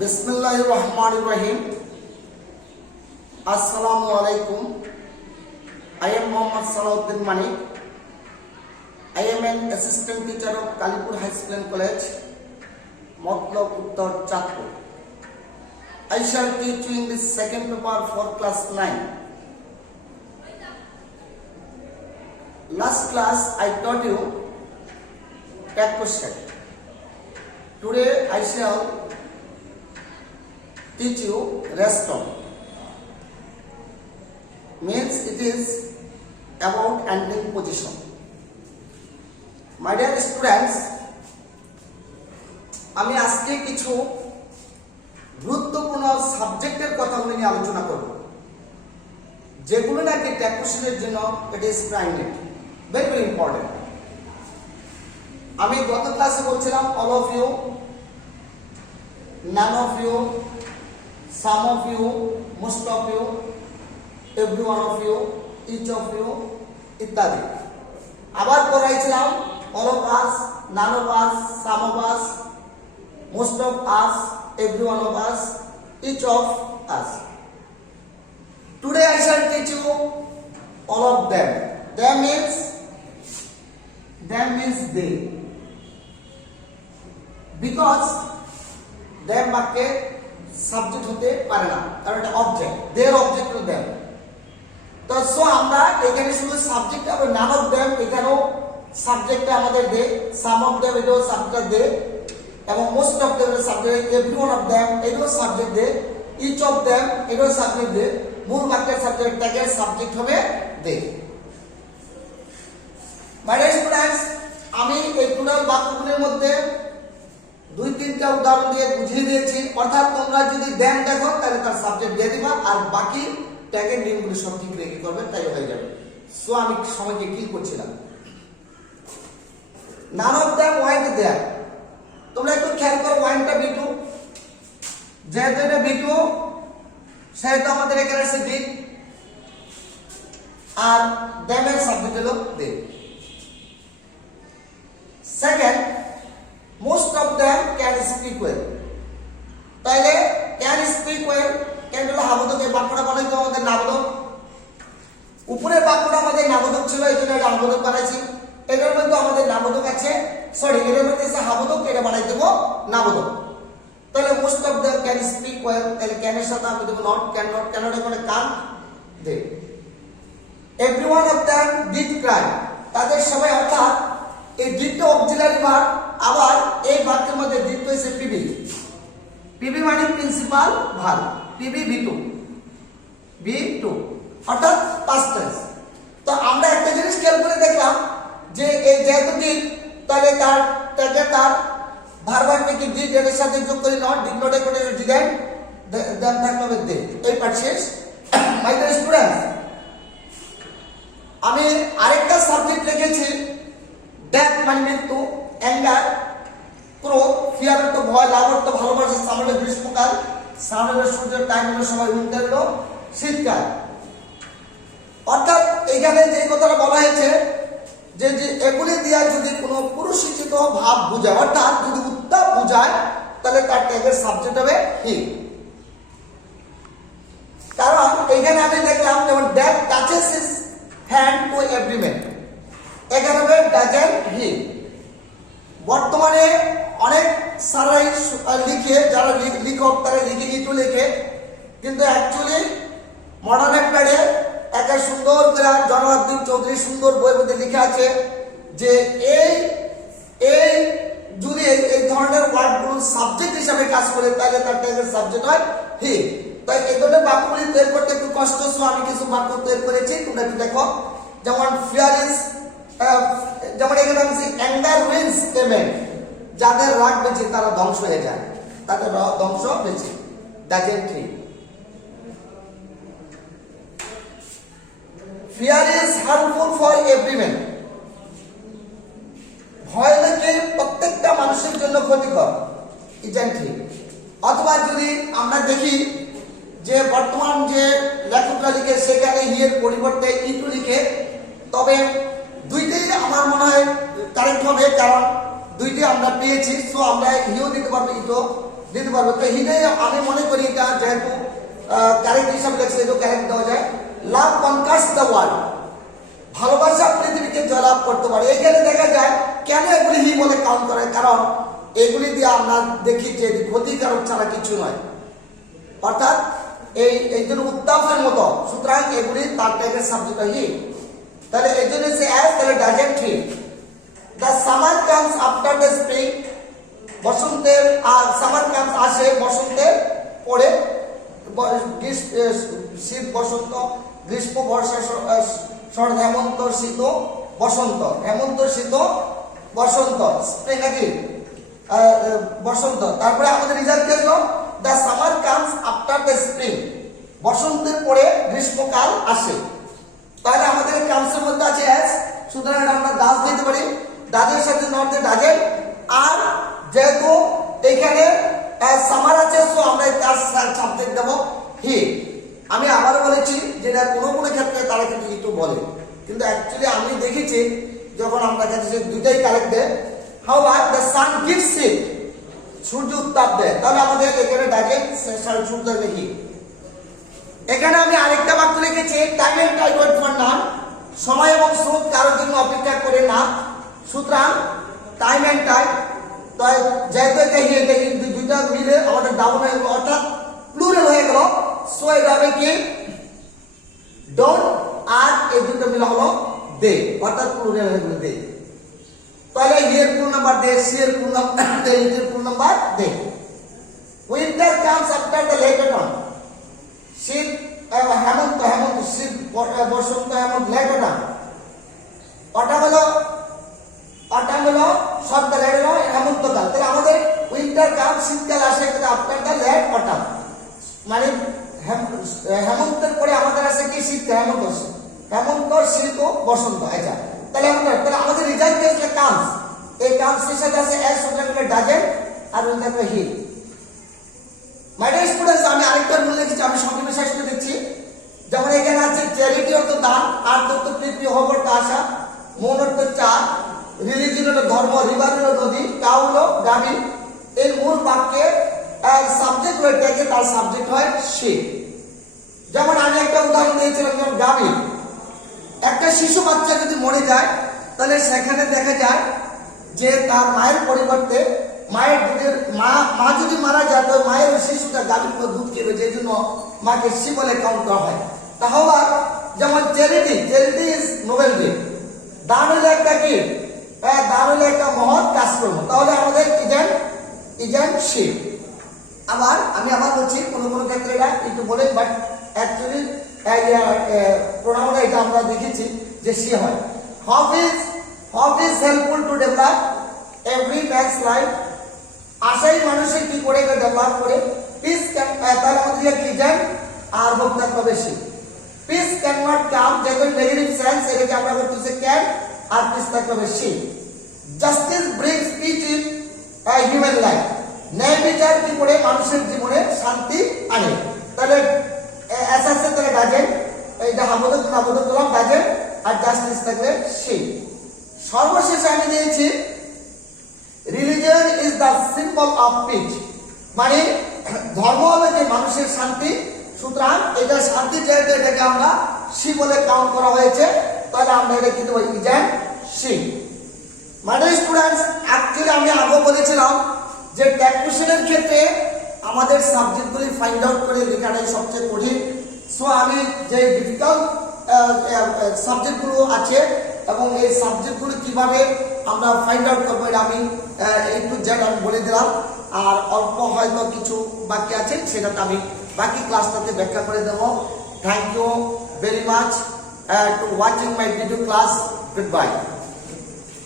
Bismillahirrahmanirrahim. Assalamu alaikum. I am Muhammad Salahuddin Manik. I am an assistant teacher of Kalipur High School and College, Motlok Uttar Chatpur. I shall teach you in this second paper for class 9. Last class I taught you tag question. Today I shall teach you restaurant. Means it is about handling position. My dear students, আমি আজকে কিছু গুরুত্বপূর্ণ সাবজেক্টের কথাগুলো নিয়ে আলোচনা করব, যেগুলো নাকি ট্যাগ কোশ্চেনের জন্য it is primate, very very important. আমি গত ক্লাসে বলছিলাম all of you, none of you, some of you, most of you, every one of you, each of you ইত্যাদি। আবার পড়াইছিলাম all of us, none of us, some of us, most of us, every one of us, each of us. Today I shall teach you all of them. Them means they, because them বাক্যে subject হতে পারে না, কারণ এটা object, their object to them. তো so আমরা এখানে শুধু সাবজেক্ট আর নাম অফ देम, এখানেও সাবজেক্টে আমাদের দে, সাম অফ देम এটাও সাবজেক্ট দে, এবং মোস্ট অফ देम এর subject, every one of them এটাও subject they, each of them এটাও সাবজেক্ট দে, মূল বাক্যের সাবজেক্টটাকে সাবজেক্ট হবে দে। মাই ডিয়ার স্টুডেন্টস, আমি এই টোটাল বাক্যগুলোর মধ্যে দুই তিনটা উদাহরণ দিয়ে বুঝিয়ে দিয়েছি, অর্থাৎ তোমরা যদি দেন দেখো তাহলে তার সাবজেক্ট দিয়ে দিবা, আর বাকি ট্যাগের নিয়মগুলো সব ঠিক রেখে করবে, তাই হয়ে যাবে। সো আমি সময়কে কি করছিলাম, none of them want there. তোমরা একটু খেয়াল করো, ওয়ান্টটা বি2, যেহেতু এটা বি2 সেহেতু আমাদের এখানে আছে বি, আর देम এর সাবজেক্ট হলো they. Second, most of them can speak well. তাহলে can speak well কেন হলো হাবোধক, এই বাক্যটা বানাইতো আমাদের নাবোধক। উপরের বাক্যটা আমাদের নাবোধক ছিল, এই জন্য এটা হাবোধক বানাইছি। এটার মধ্যে আমাদের নাবোধক আছে, সরি এটার মধ্যে আছে হাবোধক, এটা বানাই দেবো নাবোধক। তাহলে most of them can speak well, তাহলে can এর সাথে আমি দেবো not, cannot, cannot এর মানে can't, they. Every one of them did cry, তাদের সবাই, অর্থাৎ এই দ্বিতীয় অক্সিলারি ভার্ব, আবার এই বাক্যের মধ্যে দ্বিতীয় হইছে পিবি। পিবি মানে প্রিন্সিপাল ভার্ব, পিবি বি2, অর্থাৎ পাস্ট টেন্স। তো আমরা একটা জিনিস খেয়াল করে দেখলাম যে এই যেহেতু ডিড, তাহলে তার ট্যাগে তার ভার্বকে কি ডিড এর সাথে যোগ করি, নট, ডিড নট করে ডিডেন্ট, দেন থাকতে হবে দে, এই পার্ট শেষ। মাই ডিয়ার স্টুডেন্টস, আমি আরেকটা সাবজেক্ট লিখেছি, ডেথ মানে মৃত্যু, অ্যাঙ্গার ক্রোধ, ফিয়ার তো ভয়, লাভ তো ভালোবাসা, সামনে গ্রীষ্মকাল, সামনে সূর্যের টাইম হলো সময়, উইন্টার হলো শীতকাল। অর্থাৎ এখানে যে কথাটা বলা হয়েছে যে এগুলি দিয়া যদি কোনো পুরুষোচিত ভাব বোঝায়, অর্থাৎ যদি উত্তাপ বোঝায়, তাহলে তার ট্যাগের সাবজেক্ট হবে হি। কারণ এখানে আমি দেখলাম যেমন that touches his hand to every man, এখানে হবে ডাজেন্ট হি। বর্তমানে অনেক সারাই লিখে, যারা লিখক তারা লিখে ইটু লেখে, কিন্তু অ্যাকচুয়ালি মডার্ন প্যাডে একটা সুন্দর করে জনার্দ্দীন চৌধুরী সুন্দর বইয়ের মধ্যে লেখা আছে যে এই যদি এই ধরনের ওয়ার্ডগুলো সাবজেক্ট হিসাবে কাজ করে, তাহলে তার ট্যাগের সাবজেক্ট হয় হি। তাই এই ধরনের বাক্যগুলি তৈরি করতে একটু কষ্ট, সো আমি কিছু বাক্য তৈরি করেছি, তোমরা একটু দেখো। যেমন ফিয়ার ইজ, যেমন এখানে আমি অ্যাঙ্গার উইন্স এ ম্যান, যাদের রাগ বেশি তারা ধ্বংস হয়ে যায়, তাদের ধ্বংস বেশি, doesn't he. Fear is harmful for every man, ভয় নাকি প্রত্যেকটা মানুষের জন্য ক্ষতিকর, ইজন্ট হি। অথবা যদি আমরা দেখি যে বর্তমান যে লেখকরা লিখে সেখানে হি এর পরিবর্তে ইটু লিখে, তবে দুইটাই আমার মনে হয় কারেক্ট হবে, কারণ দুইটি আমরা পেয়েছি, সো আমরা হিও দিতে পারবো, ইটো দিতে পারবো। তো হিতে আমি মনে করি এটা যেহেতু কারেক্ট হিসাবে লেখছে, এটা কারেক্ট দেওয়া যায়। লাভ কনকার্স দ্য ওয়ার্ল্ড, ভালোবাসা পৃথিবীকে জয়লাভ করতে পারে। এখানে দেখা যায় কেন এগুলি হি বলে কাউন্ট করে, কারণ এগুলি দিয়ে আমরা দেখি যে ক্ষতিকারক ছাড়া কিছু নয়, অর্থাৎ এই জন্য উত্তাপের মতো, সুতরাং এগুলি তার টাইপের সাবজেক্ট হি। তাহলে এই জন্য সে অ্যাজ, তাহলে doesn't he. The summer comes after the spring, বসন্তের সামার কামস আসে বসন্তের পরে, শীত বসন্ত, গ্রীষ্ম বর্ষা শরৎ হেমন্ত শীত বসন্ত, হেমন্ত শীত বসন্ত, স্প্রিং নাকি বসন্ত। তারপরে আমাদের রেজাল্ট কি হলো, the summer comes after the spring, বসন্তের পরে গ্রীষ্মকাল আসে। তাহলে আমাদের কামসের মধ্যে আছে অ্যাজ, সুতরাং আমরা ডাজ দিতে পারি, ডাজের সাথে নট দ্য ডাজেন্ট। আর যেহেতু এখানে সামার আছে, সো আমরা তার সাবজেক্ট দেব হি। আমি আবার বলেছি যেটা কোনো কোনো ক্ষেত্রে তারা কিন্তু ইটু বলে, কিন্তু অ্যাকচুয়ালি আমি দেখেছি যখন আমরা কাছে দুইটাই কারেক্ট দেয়। হাউয়ার দ্য সান গিভস হিট, সূর্য উত্তাপ দেয়, তাহলে আমাদের এখানে ডাজেন্ট সূর্য হি। এখানে আমি আরেকটা বাক্য লিখেছি, time and tide wait for none, সময় এবং স্রোত কারোর জন্য অপেক্ষা করে না। সুতরাং টাইম এন্ড টাইড, যেহেতু এটা হি, এটা দুইটা মিলে আমাদের ডাউন হয়ে গেল, অর্থাৎ প্লুরাল হয়ে গেল। সো এটা হবে কি ডোন্ট, আর এই দুটো মিলে হলো দে, অর্থাৎ প্লুরাল হয়ে গেল দে। তাহলে হিয়ের ফুল নাম্বার দে, সি এর ফুল নাম্বার দে, ইটের ফুল নাম্বার দে। Winter comes after the late autumn, শীত হেমন্ত, হেমন্ত শীত বসন্ত হেমন্ত, লেট অটম, অটম হলো শরৎকাল, লেট হলো হেমন্তকাল। তাহলে আমাদের উইন্টার কাম শীতকাল আসে কিন্তু আফটার দ্য লেট অটম, মানে হেমন্তের পরে আমাদের আছে কি শীতকাল, হেমন্ত শীত ও বসন্ত। আচ্ছা, তাহলে আমাদের রেজাল্ট কি আসলে কামস, এই কামসের সাথে আছে এস, সুতরাং ডাজেন্ট, আর উইন্টার হি। মাই ডিয়ার স্টুডেন্টস, আমি আরেকটা রুল লিখেছি, আমি সংক্ষেপে শেষ করে দিচ্ছি। যেমন এখানে আছে চ্যারিটি অর্থ দান, আর্থ অর্থ পৃথিবী, হব অর্থ আশা, মন অর্থ চা, রিলিজিয়ন হলো ধর্ম, রিভার হলো নদী, কাউ হলো গাভী। এর মূল বাক্যে সাবজেক্ট হয়ে থাকে, তার সাবজেক্ট হয় সে। যেমন আমি একটা উদাহরণ দিয়েছিলাম, যেমন গাভী, একটা শিশু বাচ্চা যদি মরে যায়, তাহলে সেখানে দেখা যায় যে তার মায়ের পরিবর্তে মায়ের দুধের মা যদি মারা যায়, তো মায়ের শিশুটা গাভীর দুধ খেবে, যে জন্য মাকে সি বলে কাউন্ট করা হয়। তাহলে যেমন চ্যারিটি ইজ নোবেল ডিড, দান হলো একটা কি, দান হলো একটা মহৎ কাজকর্ম, তাহলে আমাদের ইজেন্ট সি। আমি আবার বলছি, কোনো কোনো ক্ষেত্রে এটা একটু বলে, বাট অ্যাকচুয়ালি প্রোনাউনে এটা আমরা দেখেছি যে সি হয়। How is helpful to develop every man's life, আশাই মানুষের কি করে এটা ডেভেলপ করে। পিস তাহলে আমাদের কি ইজেন্ট আর বক্তব্য বেশি। পিস ক্যান নট কাম, যেহেতু নেগেটিভ সেন্স, এটাকে আমরা বলতেছি ক্যান, আর পিস থাকবে বেশি। Justice brings piece in human life, ন্যায় বিচার কি করে মানুষের জীবনে শান্তি আনে। তাহলে এসএসএ তাহলে ডাজেন্ট, এইটা হামদত করলাম ডাজেন্ট, আর জাস্টিস থাকবে সেই। সর্বশেষে আমি দিয়েছি religion is the symbol of piece, মানে ধর্ম হলো যে মানুষের শান্তি। সুতরাং এটা শান্তি, যেহেতু এটাকে আমরা সি বলে কাউন্ট করা হয়েছে, তাহলে আমরা এটা কিন্তু ইজেন্ট সি। মানে স্টুডেন্টস, অ্যাকচুয়ালি আমি আগে বলেছিলাম যে ট্যাক্সেশনের ক্ষেত্রে আমাদের সাবজেক্টগুলি ফাইন্ড আউট করে লেখাটাই সবচেয়ে কঠিন। সো আমি যে ডিফিকাল্ট সাবজেক্টগুলো আছে এবং এই সাবজেক্টগুলো কিভাবে আমরা ফাইন্ড আউট করবো, এটা আমি একটু যেটা আমি বলে দিলাম। আর অল্প হয়তো কিছু বাকি আছে, সেটাতে আমি বাকি ক্লাসটাতে ব্যাখ্যা করে দেবো। Thank you very much to watching my video class. Good bye.